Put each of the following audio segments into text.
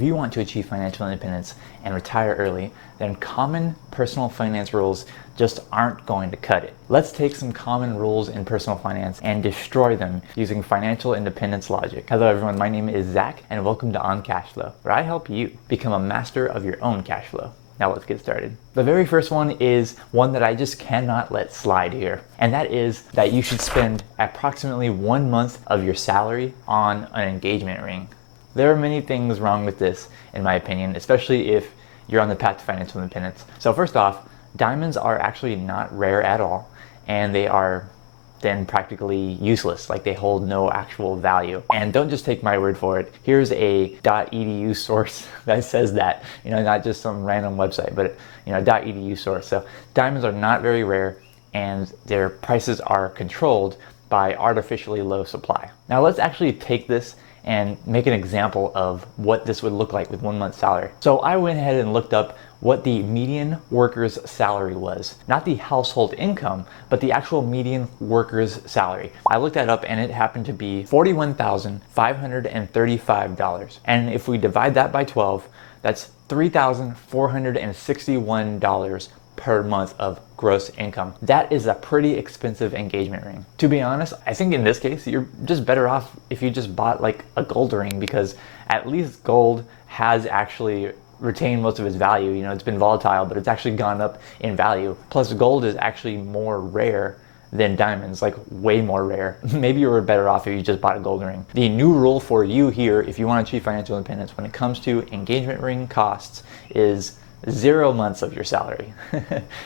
if you want to achieve financial independence and retire early, then common personal finance rules just aren't going to cut it. Let's take some common rules in personal finance and destroy them using financial independence logic. Hello everyone, my name is Zach and welcome to On Cash Flow, where I help you become a master of your own cash flow. Now let's get started. The very first one is one that I just cannot let slide here. And that is that you should spend approximately 1 month of your salary on an engagement ring. There are many things wrong with this, in my opinion, especially if you're on the path to financial independence. So first off, diamonds are actually not rare at all, and they are then practically useless, like they hold no actual value. And don't just take my word for it. Here's a .edu source that says that, not just some random website, but .edu source. So diamonds are not very rare and their prices are controlled by artificially low supply. Now let's actually take this and make an example of what this would look like with 1 month's salary. So I went ahead and looked up what the median worker's salary was. Not the household income, but the actual median worker's salary. I looked that up and it happened to be $41,535. And if we divide that by 12, that's $3,461 per month of gross income. That is a pretty expensive engagement ring. To be honest, I think in this case, you're just better off if you just bought like a gold ring, because at least gold has actually retained most of its value. It's been volatile, but it's actually gone up in value. Plus gold is actually more rare than diamonds, like way more rare. Maybe you were better off if you just bought a gold ring. The new rule for you here, if you want to achieve financial independence when it comes to engagement ring costs, is 0 months of your salary.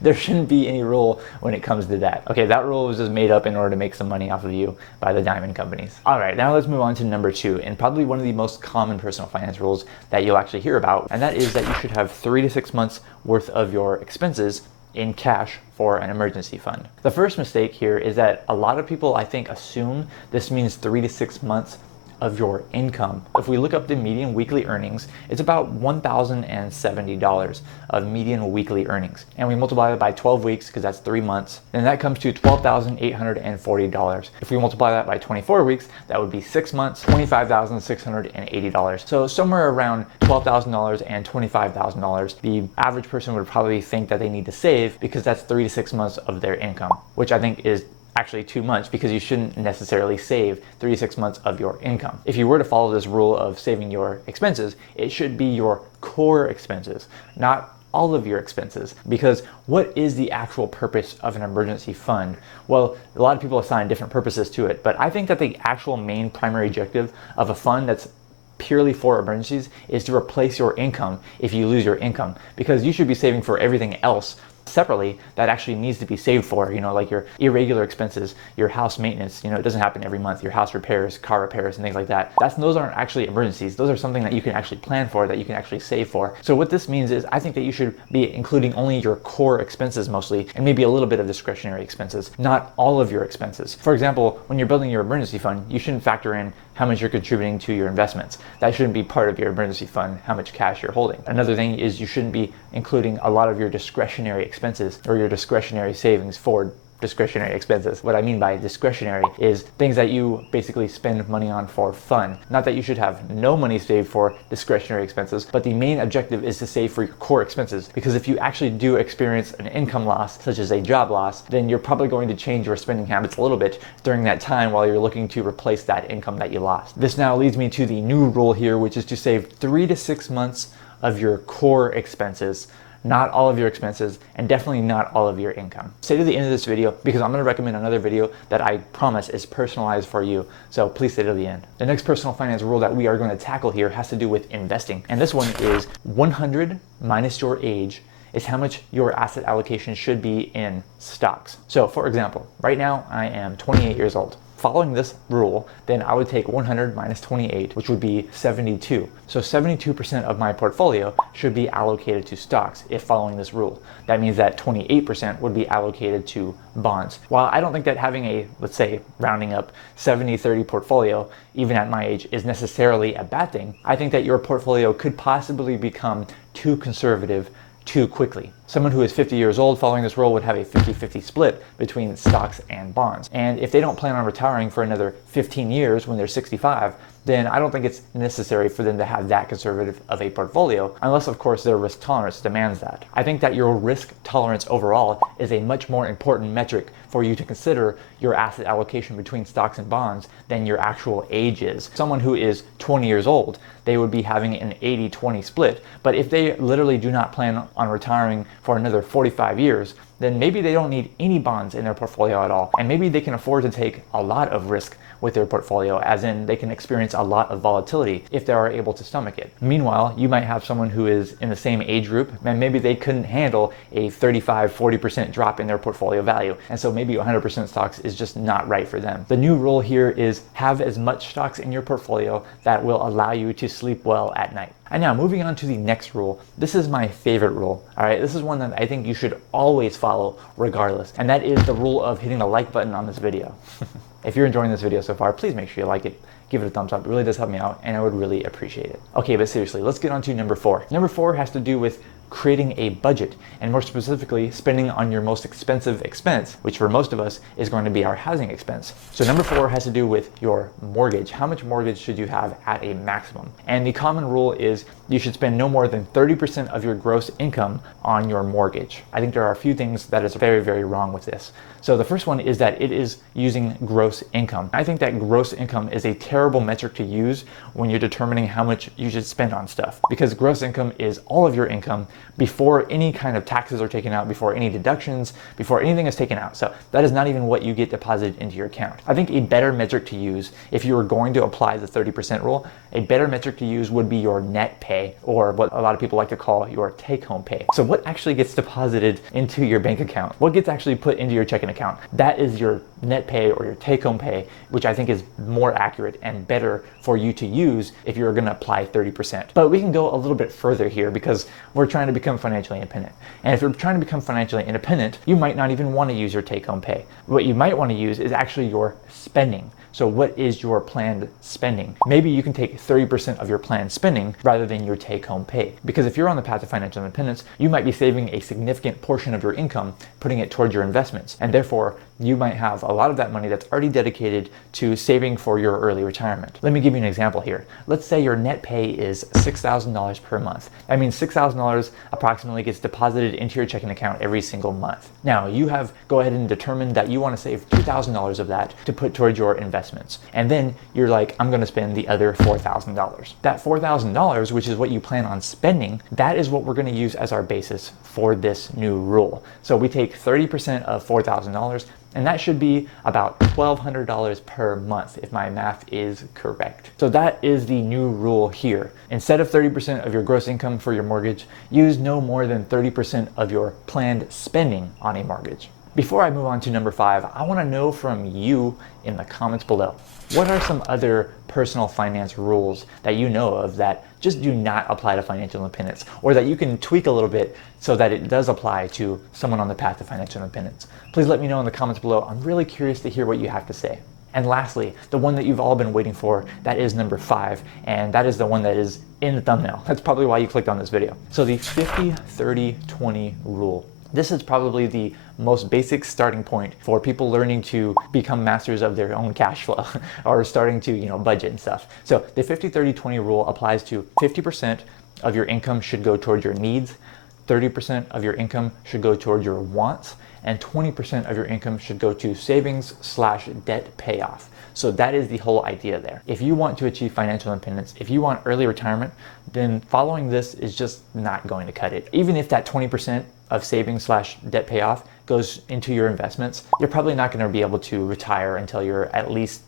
There shouldn't be any rule when it comes to that. Okay, that rule was just made up in order to make some money off of you by the diamond companies. All right, now let's move on to number 2, and probably one of the most common personal finance rules that you'll actually hear about, and that is that you should have 3 to 6 months worth of your expenses in cash for an emergency fund. The first mistake here is that a lot of people, I think, assume this means 3 to 6 months of your income. If we look up the median weekly earnings, it's about $1,070 of median weekly earnings. And we multiply it by 12 weeks, because that's 3 months, and that comes to $12,840. If we multiply that by 24 weeks, that would be 6 months, $25,680. So somewhere around $12,000 and $25,000, the average person would probably think that they need to save, because that's 3 to 6 months of their income, which I think is actually too much, because you shouldn't necessarily save 3 to 6 months of your income. If you were to follow this rule of saving your expenses, it should be your core expenses, not all of your expenses. Because what is the actual purpose of an emergency fund? Well, a lot of people assign different purposes to it, but I think that the actual main primary objective of a fund that's purely for emergencies is to replace your income if you lose your income, because you should be saving for everything else separately that actually needs to be saved for, like your irregular expenses, your house maintenance. It doesn't happen every month, your house repairs, car repairs, and things like that. Those aren't actually emergencies. Those are something that you can actually plan for, that you can actually save for. So what this means is, I think that you should be including only your core expenses mostly, and maybe a little bit of discretionary expenses, not all of your expenses. For example, when you're building your emergency fund, you shouldn't factor in how much you're contributing to your investments. That shouldn't be part of your emergency fund, how much cash you're holding. Another thing is, you shouldn't be including a lot of your discretionary expenses or your discretionary savings for discretionary expenses. What I mean by discretionary is things that you basically spend money on for fun. Not that you should have no money saved for discretionary expenses, but the main objective is to save for your core expenses. Because if you actually do experience an income loss, such as a job loss, then you're probably going to change your spending habits a little bit during that time while you're looking to replace that income that you lost. This now leads me to the new rule here, which is to save 3 to 6 months of your core expenses, not all of your expenses, and definitely not all of your income. Stay to the end of this video, because I'm going to recommend another video that I promise is personalized for you. So please stay to the end. The next personal finance rule that we are going to tackle here has to do with investing. And this one is 100 minus your age is how much your asset allocation should be in stocks. So for example, right now I am 28 years old. Following this rule, then I would take 100 minus 28, which would be 72. So 72% of my portfolio should be allocated to stocks if following this rule. That means that 28% would be allocated to bonds. While I don't think that having a, let's say, rounding up 70-30 portfolio, even at my age, is necessarily a bad thing, I think that your portfolio could possibly become too conservative too quickly. Someone who is 50 years old following this rule would have a 50-50 split between stocks and bonds. And if they don't plan on retiring for another 15 years when they're 65, then I don't think it's necessary for them to have that conservative of a portfolio, unless of course their risk tolerance demands that. I think that your risk tolerance overall is a much more important metric for you to consider your asset allocation between stocks and bonds than your actual age is. Someone who is 20 years old, they would be having an 80-20 split, but if they literally do not plan on retiring for another 45 years, then maybe they don't need any bonds in their portfolio at all, and maybe they can afford to take a lot of risk with their portfolio, as in they can experience a lot of volatility if they are able to stomach it. Meanwhile, you might have someone who is in the same age group, and maybe they couldn't handle a 35-40% drop in their portfolio value, and so maybe 100% stocks is just not right for them. The new rule here is have as much stocks in your portfolio that will allow you to sleep well at night. And now moving on to the next rule. This is my favorite rule. All right, this is one that I think you should always follow regardless, and that is the rule of hitting the like button on this video. If you're enjoying this video so far, please make sure you like it, give it a thumbs up. It really does help me out, and I would really appreciate it. Okay, but seriously, let's get on to number 4. Number 4 has to do with creating a budget, and more specifically, spending on your most expensive expense, which for most of us is going to be our housing expense. So number 4 has to do with your mortgage. How much mortgage should you have at a maximum? And the common rule is you should spend no more than 30% of your gross income on your mortgage. I think there are a few things that is very, very wrong with this. So the first one is that it is using gross income. I think that gross income is a terrible metric to use when you're determining how much you should spend on stuff, because gross income is all of your income before any kind of taxes are taken out, before any deductions, before anything is taken out. So that is not even what you get deposited into your account. I think a better metric to use, if you were going to apply the 30% rule, a better metric to use would be your net pay, or what a lot of people like to call your take-home pay. So what actually gets deposited into your bank account? What gets actually put into your checking account? That is your net pay or your take-home pay, which I think is more accurate and better for you to use if you're going to apply 30%. But we can go a little bit further here because we're trying to become financially independent. And if you're trying to become financially independent, you might not even want to use your take-home pay. What you might want to use is actually your spending. So what is your planned spending? Maybe you can take 30% of your planned spending rather than your take-home pay. Because if you're on the path to financial independence, you might be saving a significant portion of your income, putting it towards your investments. And therefore, you might have a lot of that money that's already dedicated to saving for your early retirement. Let me give you an example here. Let's say your net pay is $6,000 per month. That means $6,000 approximately gets deposited into your checking account every single month. Now, you have go ahead and determined that you want to save $2,000 of that to put towards your investments. And then you're like, I'm going to spend the other $4,000. That $4,000, which is what you plan on spending, that is what we're going to use as our basis for this new rule. So we take 30% of $4,000, and that should be about $1,200 per month if my math is correct. So that is the new rule here. Instead of 30% of your gross income for your mortgage, use no more than 30% of your planned spending on a mortgage. Before I move on to number 5, I want to know from you in the comments below, what are some other personal finance rules that you know of that just do not apply to financial independence, or that you can tweak a little bit so that it does apply to someone on the path to financial independence? Please let me know in the comments below. I'm really curious to hear what you have to say. And lastly, the one that you've all been waiting for, that is number 5, and that is the one that is in the thumbnail. That's probably why you clicked on this video. So the 50-30-20 rule. This is probably the most basic starting point for people learning to become masters of their own cash flow or starting to, budget and stuff. So the 50-30-20 rule applies to 50% of your income should go towards your needs, 30% of your income should go towards your wants, and 20% of your income should go to savings/debt payoff. So that is the whole idea there. If you want to achieve financial independence, if you want early retirement, then following this is just not going to cut it. Even if that 20% of savings/debt payoff goes into your investments, you're probably not going to be able to retire until you're at least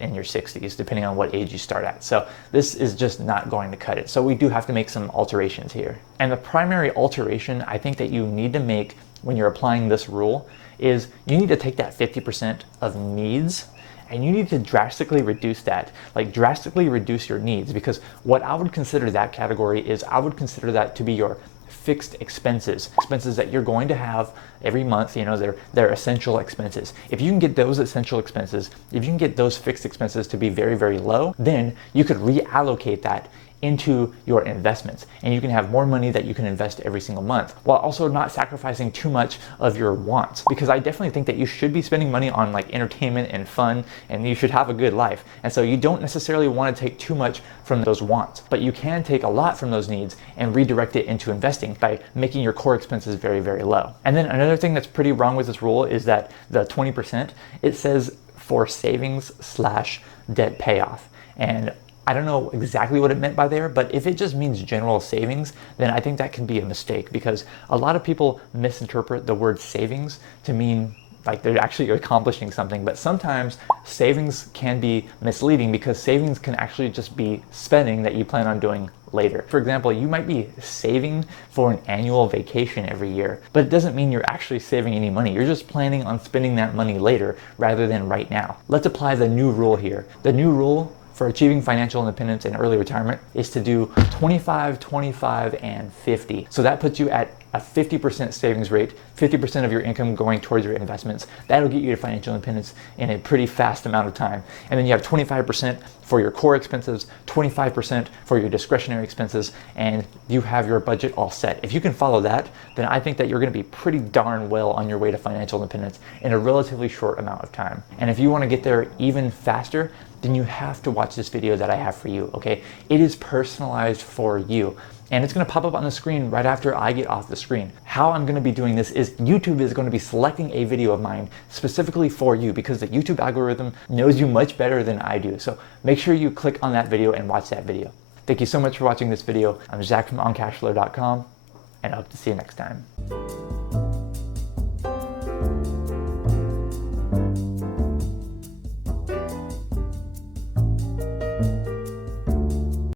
in your 60s, depending on what age you start at. So this is just not going to cut it. So we do have to make some alterations here. And the primary alteration I think that you need to make when you're applying this rule is you need to take that 50% of needs and you need to drastically reduce that, like drastically reduce your needs, because what I would consider that category is I would consider that to be your fixed expenses that you're going to have every month. They're essential expenses. If you can get those essential expenses, if you can get those fixed expenses to be very, very low, then you could reallocate that into your investments. And you can have more money that you can invest every single month while also not sacrificing too much of your wants. Because I definitely think that you should be spending money on like entertainment and fun, and you should have a good life. And so you don't necessarily want to take too much from those wants, but you can take a lot from those needs and redirect it into investing by making your core expenses very, very low. And then another thing that's pretty wrong with this rule is that the 20%, it says for savings/debt payoff. And I don't know exactly what it meant by there, but if it just means general savings, then I think that can be a mistake, because a lot of people misinterpret the word savings to mean like they're actually accomplishing something. But sometimes savings can be misleading, because savings can actually just be spending that you plan on doing later. For example, you might be saving for an annual vacation every year, but it doesn't mean you're actually saving any money. You're just planning on spending that money later rather than right now. Let's apply the new rule here. The new rule for achieving financial independence and early retirement is to do 25, 25, and 50. So that puts you at a 50% savings rate, 50% of your income going towards your investments. That'll get you to financial independence in a pretty fast amount of time. And then you have 25% for your core expenses, 25% for your discretionary expenses, and you have your budget all set. If you can follow that, then I think that you're gonna be pretty darn well on your way to financial independence in a relatively short amount of time. And if you wanna get there even faster, then you have to watch this video that I have for you, okay? It is personalized for you. And it's gonna pop up on the screen right after I get off the screen. How I'm gonna be doing this is YouTube is gonna be selecting a video of mine specifically for you, because the YouTube algorithm knows you much better than I do. So make sure you click on that video and watch that video. Thank you so much for watching this video. I'm Zach from OnCashflow.com, and I hope to see you next time.